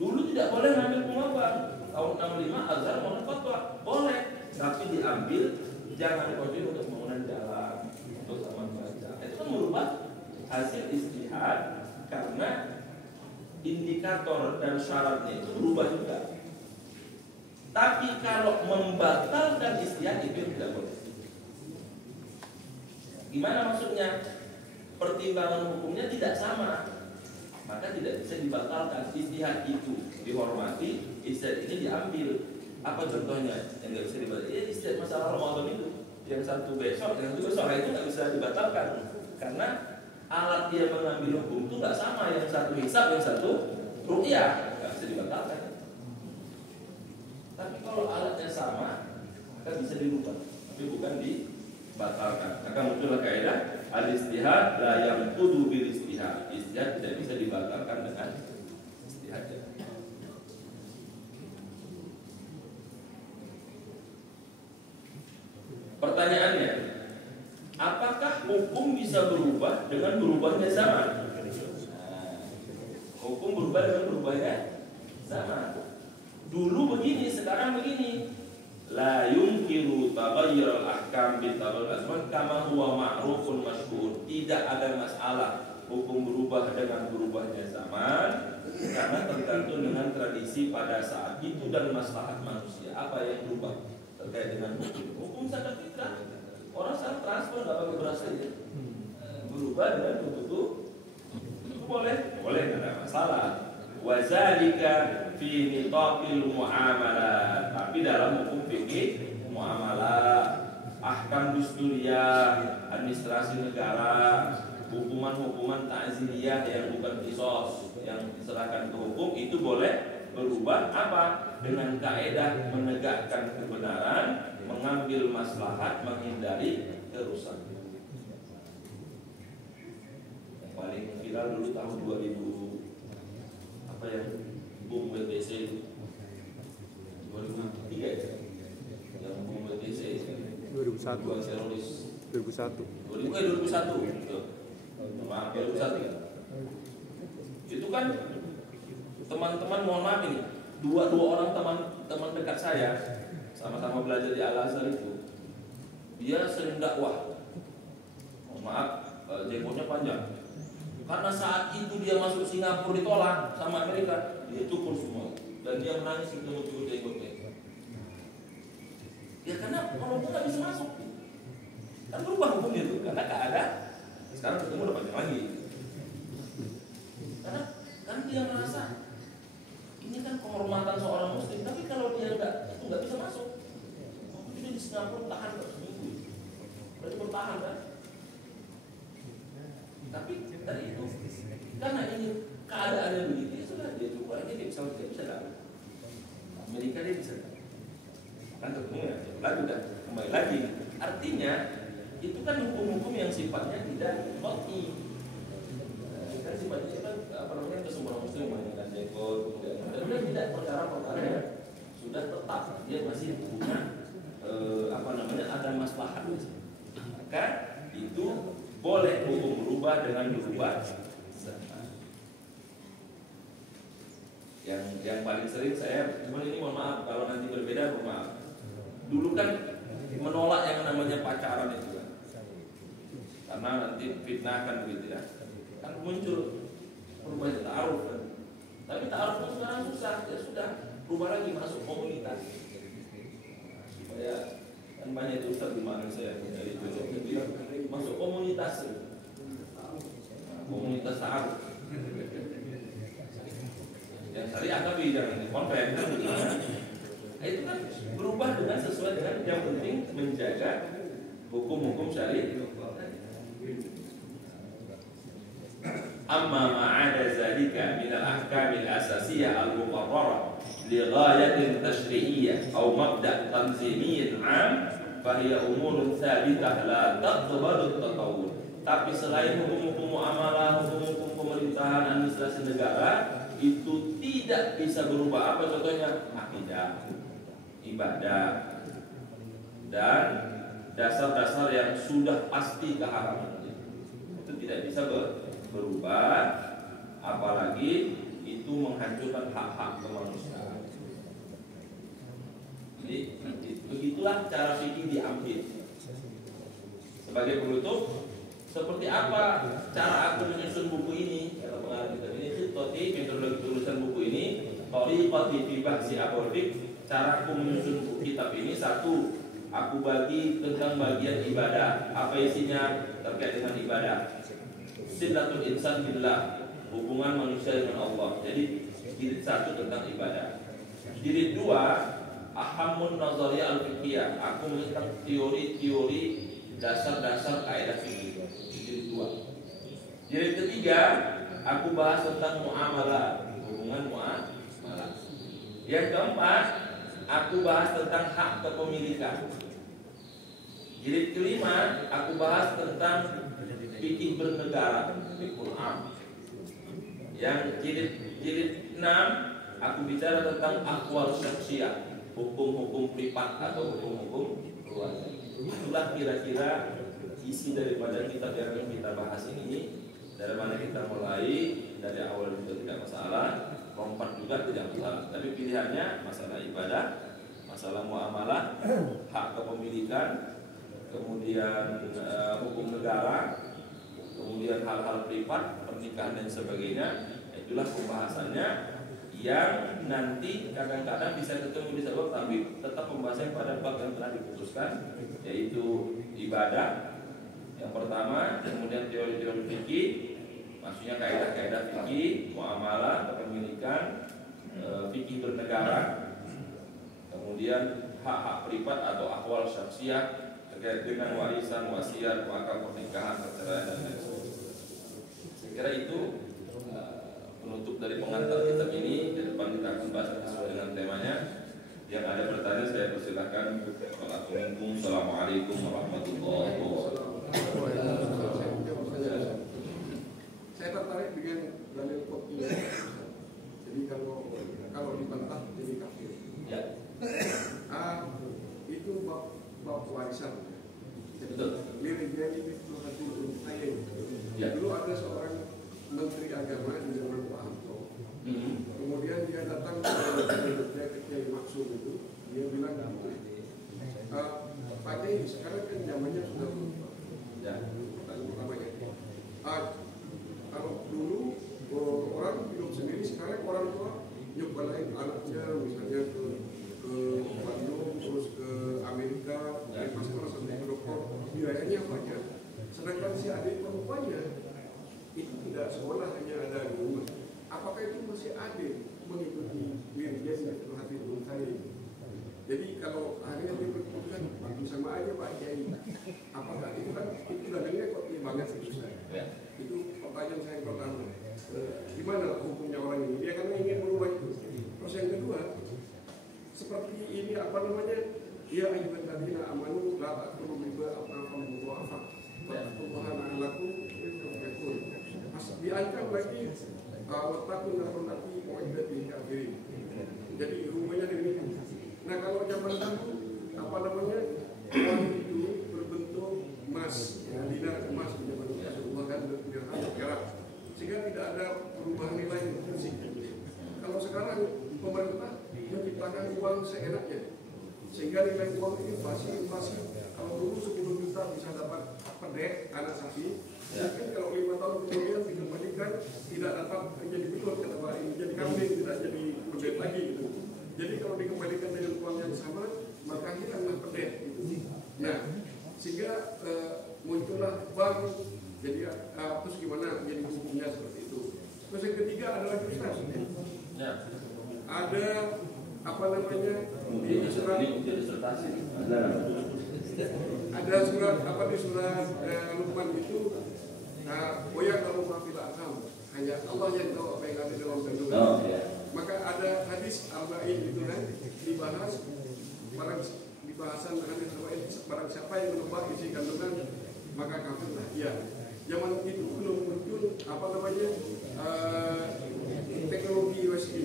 Dulu tidak boleh ngambil pengobatan. Tahun 65 Azhar mau fatwa, boleh, tapi diambil jangan dipakai untuk pembangunan jalan, untuk taman baca. Itu kan merubah hasil ijtihad karena indikator dan syaratnya itu berubah juga. Tapi kalau membatalkan ijtihad itu tidak boleh. Gimana maksudnya? Pertimbangan hukumnya tidak sama, maka tidak bisa dibatalkan. Ijtihad itu dihormati, ijtihad ini diambil. Apa contohnya yang nggak bisa dibatalkan? Ya ijtihad masalah Ramadan itu, yang satu besok, yang satu besok, itu nggak bisa dibatalkan karena alat dia mengambil hukum itu nggak sama. Yang satu hisab, yang satu ruqyah, nggak bisa dibatalkan. Tapi kalau alatnya sama, maka bisa dirubah, tapi bukan dibatalkan. Maka muncullah kaidah al-ijtihad la yanqudu bil ijtihad. Ijtihad tidak bisa dibatalkan dengan ijtihad. Pertanyaannya, apakah hukum bisa berubah dengan berubahnya zaman? Hukum berubah dengan berubahnya zaman. Dulu begini, sekarang begini. La yumkinu taghayyur al-ahkam bi taghayyur al-azman kama huwa ma'rufun masyhur. Tidak ada masalah hukum berubah dengan berubahnya zaman, karena tergantung dengan tradisi pada saat itu dan maslahat manusia. Apa yang berubah terkait dengan hukum? Hukum sadar fitrah. Orang saat transfer nggak pakai beras saja. Berubah dengan betul boleh, tidak ada masalah. Wazalika fi nitaqil muamalah. Tapi dalam hukum fikih muamalah, ahkam dusturiyah, administrasi negara, hukuman-hukuman ta'ziriyah yang bukan qisas yang diserahkan ke hukum itu boleh berubah apa? Dengan kaedah menegakkan kebenaran, mengambil maslahat, menghindari kerusakan. Yang paling viral dulu tahun 2000 apa yang boom WTC 2003 ya? Yang boom WTC 2001 teroris 2001 maaf 2001 itu kan teman-teman, mohon maaf ini dua orang teman dekat saya sama-sama belajar di Al-Azhar itu, dia sering dakwah, mohon maaf jenggotnya panjang. Karena saat itu dia masuk Singapura ditolak sama Amerika, dia cukur semua dan dia menangis ketemu cukur jenggotnya. Ya karena orang itu nggak bisa masuk, kan berubah hukumnya itu karena keadaan. Sekarang ketemu udah panjang lagi. Karena kan dia merasa ini kan kehormatan seorang muslim, tapi kalau dia nggak bisa masuk, waktu itu di Singapura tahan seminggu, berarti bertahan kan? Tapi tadi itu karena ini keadaannya begitu, ya sudah dia coba aja, dia bisa dapat. Amerika dia bisa dapat. Kan ketemu ya, lalu dah kembali lagi. Artinya itu kan hukum-hukum yang sifatnya tidak qat'i. Kan sifatnya kan apa namanya, kesemua muslim mengenai jenggot, kemudian tidak perkara-perkara yang sudah tetap, dia masih punya apa namanya, ada maslahat. Maka itu boleh hukum berubah dengan berubah. Yang paling sering saya, cuman ini mohon maaf kalau nanti berbeda, mohon maaf. Dulu kan menolak yang namanya pacaran itu kan, karena nanti fitnah kan begitu ya. Kan muncul berubah ta'aruf kan. Tapi ta'aruf itu sekarang susah, ya sudah berubah lagi masuk komunitas. Supaya kan banyak itu Ustaz di mana saya dari Jogja bilang masuk komunitas, komunitas ta'aruf. Yang syariah tapi jangan konven kan bagaimana? Itu kan berubah dengan sesuai dengan yang penting menjaga hukum-hukum syariah. Amma ma'ada zalika min al-ahkam al-asasiyah al-muqarrarah li ghayatin tashri'iyyah aw mabda' tanzimiyyin 'am fa hiya umurun thabitah la taqbalu at-tatawwur. Tapi selain hukum-hukum muamalah, hukum-hukum pemerintahan, administrasi negara itu tidak bisa berubah. Apa contohnya? Akidah, ibadah, dan dasar-dasar yang sudah pasti keharaman itu tidak bisa berubah, apalagi itu menghancurkan hak-hak kemanusiaan. Jadi begitulah cara fikih diambil. Sebagai penutup, seperti apa cara aku menyusun buku ini? Kalau mengarang kitab ini itu metodologi tulisan buku ini, thariqati fi bahsi abwadik. Cara aku menyusun kitab ini, satu, aku bagi tentang bagian ibadah. Apa isinya terkait dengan ibadah? Silatul insan billah, hubungan manusia dengan Allah. Jadi jilid 1 tentang ibadah. Jilid 2, ahamun nazariyah al-fiqhiyah. Aku tentang teori-teori dasar-dasar kaidah fikih. Jilid 2. Jilid 3, aku bahas tentang muamalah, hubungan muamalah. Yang keempat, aku bahas tentang hak kepemilikan. Jilid kelima, aku bahas tentang fikih bernegara, fikih am. Yang jilid 6, aku bicara tentang akwal syakhsiyah, hukum-hukum privat atau hukum-hukum keluarga. Itulah kira-kira isi daripada kitab yang kita bahas ini. Dari mana kita mulai, dari awal juga tidak masalah, lompat juga tidak masalah. Tapi pilihannya masalah ibadah, masalah muamalah, hak kepemilikan, kemudian hukum negara, kemudian hal-hal privat, pernikahan dan sebagainya. Itulah pembahasannya yang nanti kadang-kadang bisa ketemu di sebab, tapi tetap pembahasan pada bab yang telah diputuskan, yaitu ibadah yang pertama, kemudian teori-teori fikih, maksudnya kaidah-kaidah fikih, muamalah, kepemilikan, fikih bernegara, kemudian hak-hak privat atau akwal syakhsiyah terkait dengan warisan, wasiat, wakaf, pernikahan, perceraian dan lain sebagainya. Saya kira itu penutup dari pengantar kitab ini. Ke depan kita akan bahas sesuai dengan temanya. Yang ada bertanya saya persilakan. Assalamualaikum warahmatullahi wabarakatuh. Saya tertarik dengan dalil kopi. Jadi kalau dibantah jadi kafir. Ya. Itu bab warisan. Betul. Lirijali itu hati untayin. Ya. Dulu ada seorang menteri agama di zaman Pak Harto. Kemudian dia datang ke Kiai Maksum itu, dia bilang gitu. Pak Kiai sekarang kan zamannya sudah berubah. Ya. Pertamanya. Kalau dulu orang hidup sendiri, sekarang orang tua nyobalain anaknya misalnya ke Bandung, terus ke Amerika, dari masalah sampai ke dokter, biayanya banyak. Sedangkan si adik perempuannya itu tidak sekolah, hanya ada di rumah. Apakah itu masih adil mengikuti wiridnya itu hati saya? Jadi kalau akhirnya dia berkeputusan sama aja Pak Kiai, apakah itu kan itu dalilnya kok banget itu saya? Itu pertanyaan saya yang pertama. Gimana hukumnya orang ini? Dia kan ingin merubah itu. Terus yang kedua, seperti ini apa namanya? Ya ayyuhan ladzina amanu la ta'kulu riba adhafan mudha'afah. Fattaqullaha la'allakum tuflihun. Diancam lagi wattaqun narallati u'iddat lil kafirin. Jadi hukumnya demikian. Nah kalau zaman dulu apa namanya? Uang itu berbentuk emas, dinar emas di zaman Rasulullah kan dirham perak. Sehingga tidak ada perubahan nilai fisik. Kalau sekarang pemerintah menciptakan uang seenaknya, sehingga nilai uang ini masih kalau dulu 10 juta bisa dapat pedek anak sapi, mungkin kalau 5 tahun kemudian dikembalikan tidak dapat menjadi betul kata Pak ini jadi kambing, tidak jadi pedek lagi gitu. Jadi kalau dikembalikan dengan uang yang sama maka hilanglah pedek gitu. Nah sehingga muncullah bank. Jadi terus gimana jadi hukumnya seperti itu. Terus yang ketiga adalah Ustaz. Ya. Ada apa namanya di surat ada surat apa di surat Luqman itu boya kalau mafil arham hanya Allah yang tahu apa yang ada dalam kandungan. Maka ada hadis arba'in itu kan dibahas di bahasan hadis arba'in barang siapa yang menebak isi kandungan maka kafirlah. Ya. Zaman itu belum muncul apa namanya teknologi USG.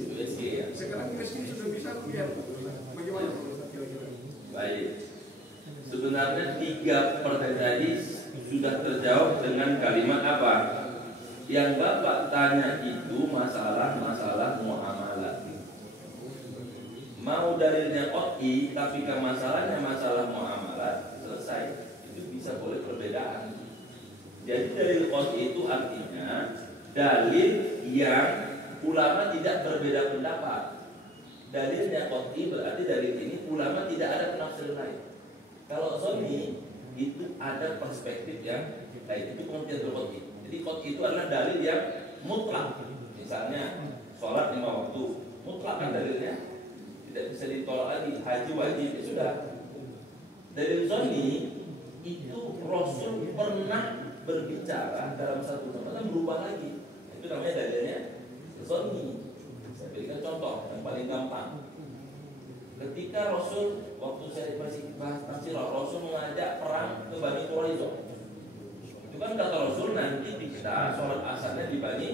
Sekarang USG sudah bisa lihat. Bagaimana kira-kira? Baik. Sebenarnya 3 pertanyaan tadi sudah terjawab dengan kalimat apa? Yang Bapak tanya itu masalah muamalah. Mau dalilnya qot'i, tapi kan masalahnya masalah muamalah, selesai. Itu bisa boleh perbedaan. Jadi dalil qot'i itu artinya dalil yang ulama tidak berbeda pendapat. Dalilnya qot'i berarti dalil ini ulama tidak ada penafsiran lain. Kalau Sunni itu ada perspektif yang lain, itu pengertian qot'i. Jadi qot'i itu adalah dalil yang mutlak. Misalnya sholat 5 waktu, mutlak kan dalilnya, tidak bisa ditolak lagi. Haji wajib, ya sudah. Dalil Sunni itu Rasul pernah berbicara dalam satu tempat dan berubah lagi. Itu namanya dalilnya Sunni. Saya berikan contoh yang paling gampang. Ketika Rasul, waktu saya masih bahas tafsir, Rasul mengajak perang ke Bani Quraisyah. Itu kan kata Rasul nanti kita sholat asarnya di Bani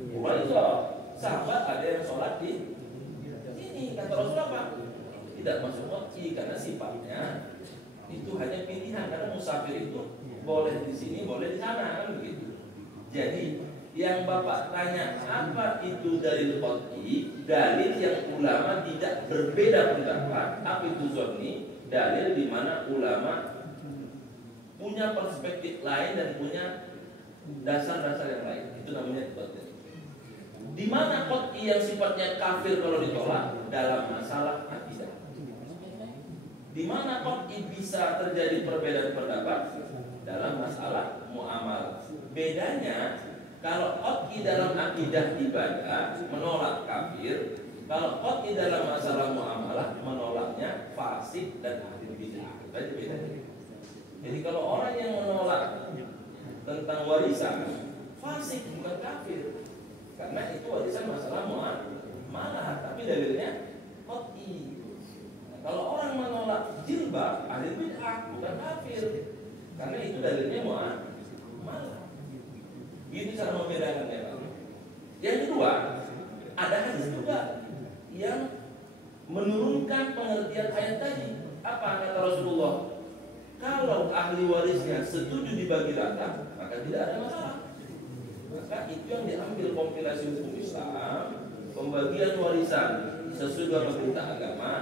Quraisyah. Sahabat ada yang sholat di sini. Kata Rasul apa? Tidak masuk qot'i karena sifatnya Itu hanya pilihan, karena musafir itu boleh di sini, boleh di sana, kan begitu. Jadi yang Bapak tanya apa itu dalil qat'i, dalil yang ulama tidak berbeda pendapat. Apa itu zonni? Dalil di mana ulama punya perspektif lain dan punya dasar-dasar yang lain. Itu namanya qat'i. Di mana qat'i yang sifatnya kafir kalau ditolak? Dalam masalah akidah. Di mana qat'i bisa terjadi perbedaan pendapat? Dalam masalah muamalah. Bedanya kalau qat'i dalam akidah ibadah menolak kafir, kalau qat'i dalam masalah muamalah menolaknya fasik dan ahli bid'ah. Itu aja bedanya. Jadi kalau orang yang menolak tentang warisan fasik bukan kafir, karena itu warisan masalah muamalah, tapi dalilnya qat'i. Kalau orang menolak jilbab, ahli bid'ah, bukan kafir, karena itu dalilnya muamalah. Itu cara membedakannya, Pak. Yang kedua, ada hadis juga yang menurunkan pengertian ayat tadi. Apa kata Rasulullah? Kalau ahli warisnya setuju dibagi rata, maka tidak ada masalah. Maka itu yang diambil kompilasi hukum Islam, pembagian warisan sesuai dengan perintah agama.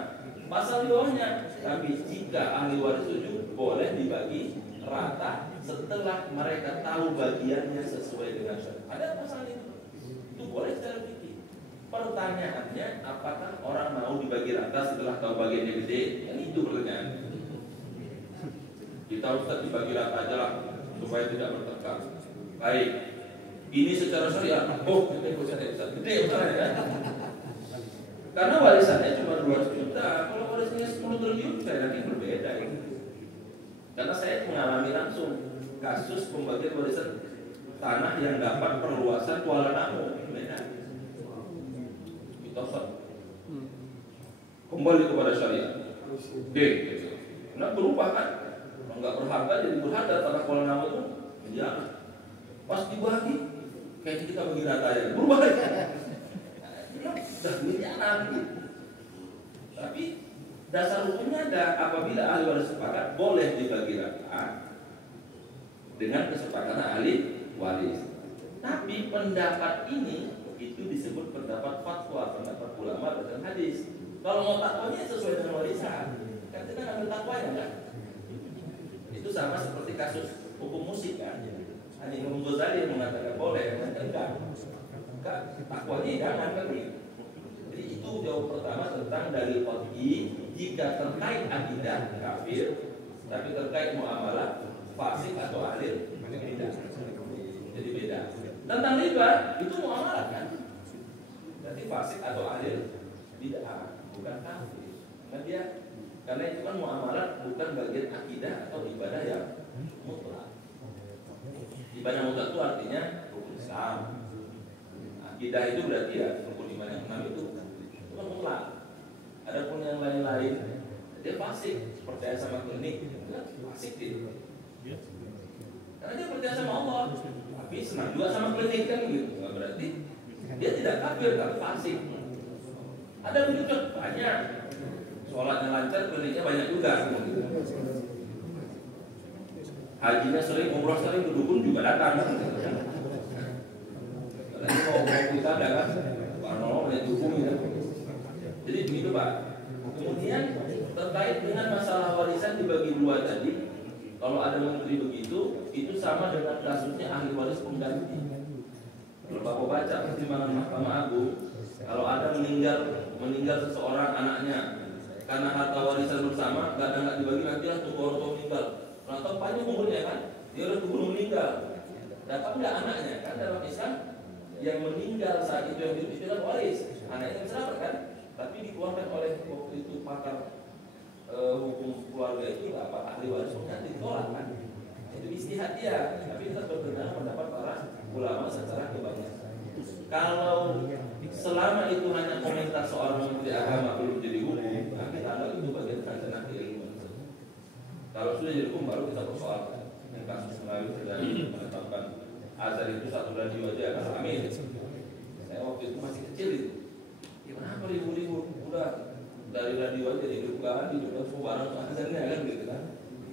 Pasal di bawahnya, tapi jika ahli waris setuju, boleh dibagi rata setelah mereka tahu bagiannya sesuai dengan syariat. Ada pasal itu boleh secara fikih. Pertanyaannya, apakah orang mau dibagi rata setelah tahu bagiannya gede? Yang itu pertanyaan. Kita Ustaz dibagi rata aja lah supaya tidak bertengkar. Baik, ini secara syariat. Oh, gede ya. Karena warisannya cuma 200 juta. Kalau warisannya 10 triliun, saya yakin berbeda ini. Karena saya mengalami langsung kasus pembagian warisan tanah yang dapat perluasan Kuala Namu. Beda. Mitosot. Kembali kepada syariat. D. Nah berubah kan? Kalau nggak berharga jadi berharga. Tanah Kuala Namu itu ya. Pas dibagi, kayak kita bagi rata ya. Berubah ya. Sudah miliaran. Tapi dasar hukumnya ada, apabila ahli waris sepakat boleh dibagi rata dengan kesepakatan ahli waris. Tapi pendapat ini itu disebut pendapat fatwa, pendapat ulama dan hadis. Kalau mau takwanya sesuai dengan warisan, kan kita ngambil takwanya kan. Itu sama seperti kasus hukum musik kan. Imam Ghazali yang mengatakan boleh, kan enggak. Takwanya jangan kan. Jadi itu jawab pertama tentang dalil qat'i. Jika terkait akidah kafir, tapi terkait muamalah fasik atau ahli beda. Jadi beda. Tentang riba itu muamalah kan. Berarti fasik atau ahli bid'ah, bukan kafir. Karena itu kan muamalah bukan bagian akidah atau ibadah yang mutlak. Ibadah mutlak itu artinya rukun Islam. Akidah itu berarti ya rukun iman yang 6 itu kan mutlak. Adapun yang lain-lain dia fasik, percaya sama klinik, fasik gitu. Karena dia percaya sama Allah, tapi senang juga sama klinik kan gitu. Berarti dia tidak kafir tapi fasik. Ada begitu banyak. Sholatnya lancar, kliniknya banyak juga. Hajinya sering, umroh sering, dukun juga datang kan. Kalau mau kita ada kan, kalau banyak dukun ya. Jadi begitu Pak. Kemudian terkait dengan masalah warisan dibagi dua tadi, kalau ada menteri begitu, itu sama dengan kasusnya ahli waris pengganti. Kalau Bapak baca pertimbangan Mahkamah Agung, kalau ada meninggal seseorang anaknya karena harta warisan bersama, nggak dibagi nantilah tunggu orang tua meninggal. Atau panjang umurnya kan, dia udah keburu meninggal. Dapat nggak anaknya kan dalam Islam yang meninggal saat itu yang dipisahkan waris, anaknya bisa dapat kan? Tapi dikeluarkan oleh waktu itu pakar hukum keluarga itu apa ahli waris pengganti ditolak kan? Itu istihad dia, tapi kita bertentangan pendapat para ulama secara kebanyakan. Kalau selama itu hanya komentar seorang menteri agama belum jadi hukum, nah kita anggap itu bagian rencana keilmuan. Kalau sudah jadi hukum baru kita persoalkan. Yang kasus lalu terjadi menetapkan azan itu 1 radio aja kan? Amin. Saya waktu itu masih kecil itu. Kenapa ribu-ribu udah dari radio aja dihidupkan, semua barang azannya kan gitu kan.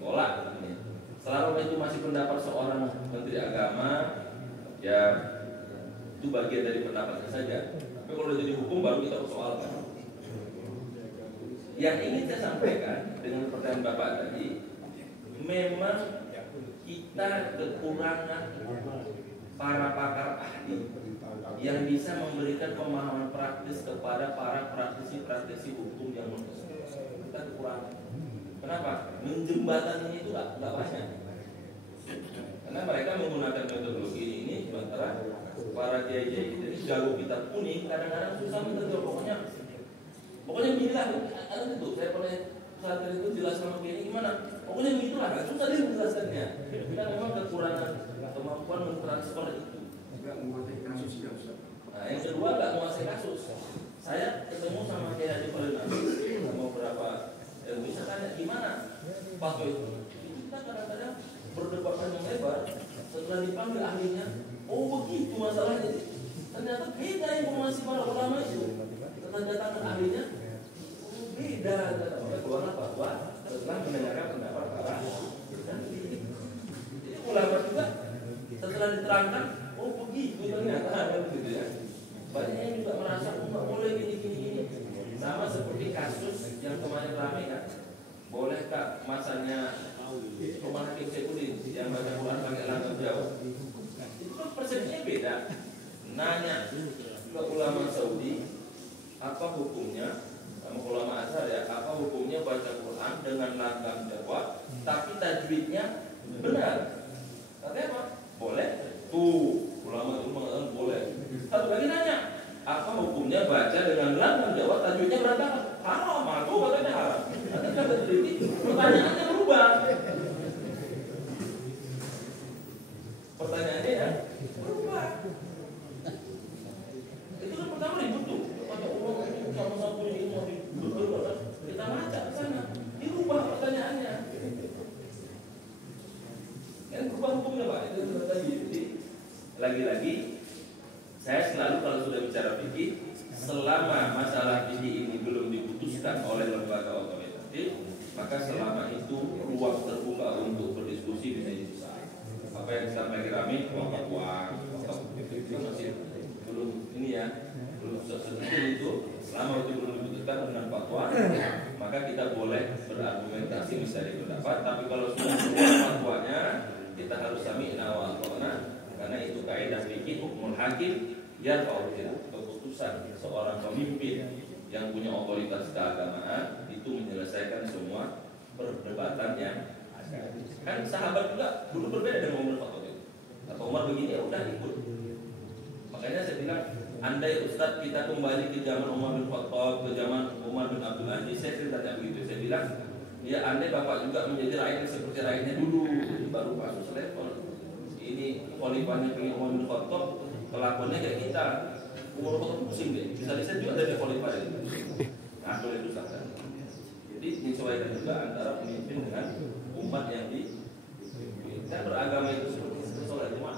tolak. Selama itu masih pendapat seorang menteri agama, ya itu bagian dari pendapatnya saja. Tapi kalau jadi hukum baru kita persoalkan. Yang ingin saya sampaikan dengan pertanyaan Bapak tadi, memang kita kekurangan para pakar ahli yang bisa memberikan pemahaman praktis kepada para praktisi hukum yang kita kekurangan. Kenapa? Menjembatani itu nggak banyak. Karena mereka menggunakan metodologi ini, sementara para kiai-kiai ini jago kitab kuning, kadang-kadang susah menentukan. Pokoknya beginilah, ada itu. Saya pernah saat itu jelas sama kiai gimana. Pokoknya begitulah, susah dia menjelaskannya. Kita memang kekurangan kemampuan mentransfer itu. Nggak menguasai kasusnya, Ustaz. Nah, yang kedua nggak menguasai kasus. Saya ketemu sama Kiai Haji Khalil Nafis sama beberapa bisa tanya gimana fatwa itu. Kita kadang-kadang berdebat panjang lebar. Setelah dipanggil ahlinya, oh begitu masalahnya. Ternyata beda informasi para ulama itu. Setelah datangkan ahlinya, oh beda. Keluarlah fatwa setelah mendengarkan pendapat para ahli. Jadi ulama juga setelah diterangkan, oh begitu ternyata ada begitu ya. Banyak yang juga merasa nggak boleh gini. Sama seperti kasus yang kemarin ramai kan. Bolehkah masanya Umar Hakim Saifuddin yang baca Quran pakai langgam jauh? Itu kan persepsinya beda. Nanya ke ulama Saudi, apa hukumnya? Sama ulama Azhar ya, apa hukumnya baca Quran dengan langgam Jawa, tapi tajwidnya benar? Katanya apa? Boleh. Tuh, ulama itu mengatakan boleh. Satu lagi nanya, apa hukumnya baca dengan langgam Jawa tajwidnya berantakan? Haram, aku katanya haram. Nanti kata teliti, pertanyaannya berubah. Pertanyaannya ya berubah. Itu kan pertama ribut tuh. Pada umum sama-sama punya ilmu betul. Kita baca ke sana, dirubah pertanyaannya. Yang berubah hukumnya Pak, itu tadi. Jadi lagi-lagi saya selalu kalau sudah bicara fikih, selama masalah fikih ini belum diputuskan oleh lembaga otoritatif, maka selama itu ruang terbuka untuk berdiskusi bisa bisa. Apa yang disampaikan kami, fatwa itu masih belum ini ya, belum sesuatu itu. Selama itu belum diputuskan dengan fatwa, maka kita boleh berargumentasi mencari pendapat. Tapi kalau sudah fatwanya, kita harus sami'na wa ata'na. Karena itu kaidah fikih hukmul hakim ya keputusan seorang pemimpin yang punya otoritas keagamaan itu menyelesaikan semua perdebatan yang ada. Kan sahabat juga dulu berbeda dengan Umar fatwa itu. Atau Umar begini ya udah ikut. Makanya saya bilang, andai Ustadz kita kembali ke zaman Umar bin Khattab, ke zaman Umar bin Abdul Aziz, saya ceritanya begitu. Saya bilang, ya andai bapak juga menjadi rakyat seperti rakyatnya dulu, baru kasus level. Ini khalifahnya pengen Umar bin Khattab, kelakuannya kayak kita. Umar bin Khattab pusing deh, bisa lihat juga dari khalifah itu. Nah, itu sadar. Jadi menyesuaikan juga antara pemimpin dengan umat yang kita beragama itu seperti sholat Jumat.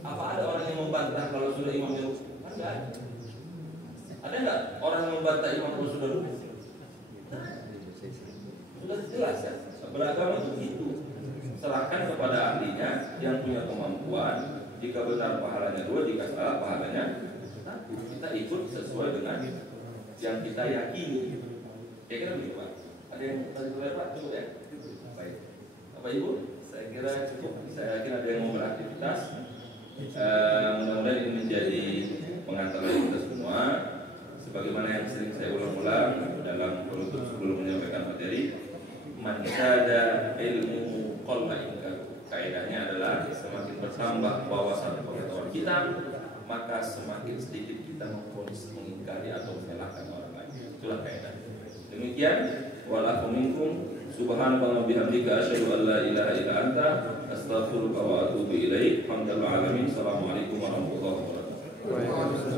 Apa ada orang yang membantah kalau sudah imam yang rukuk? Enggak. Ada enggak orang yang membantah imam kalau sudah rukuk? Sudah jelas ya. Beragama itu begitu. Serahkan kepada ahlinya yang punya kemampuan. Jika benar pahalanya 2, jika salah pahalanya 1. Kita ikut sesuai dengan yang kita yakini. Kira-kira begitu Pak. Ada yang tadi Pak cukup ya? Baik. Bapak Ibu, saya kira cukup. Saya yakin ada yang mau beraktivitas. Mudah-mudahan ini menjadi pengantar kita semua. Sebagaimana yang sering saya ulang-ulang dalam penutup sebelum menyampaikan materi, man sada ilmu qalma ingkar. Kaidahnya adalah semakin bertambah wawasan pengetahuan kita, maka semakin sedikit kita memfonis, mengingkari atau menyalahkan orang lain. Itulah kaidah. Demikian, wa'alafu minkum subhanallah bihamdika asyhadu an la ilaha illa anta astaghfiruka wa atubu ilaik. Alhamdulillah alamin. Assalamualaikum warahmatullahi wabarakatuh.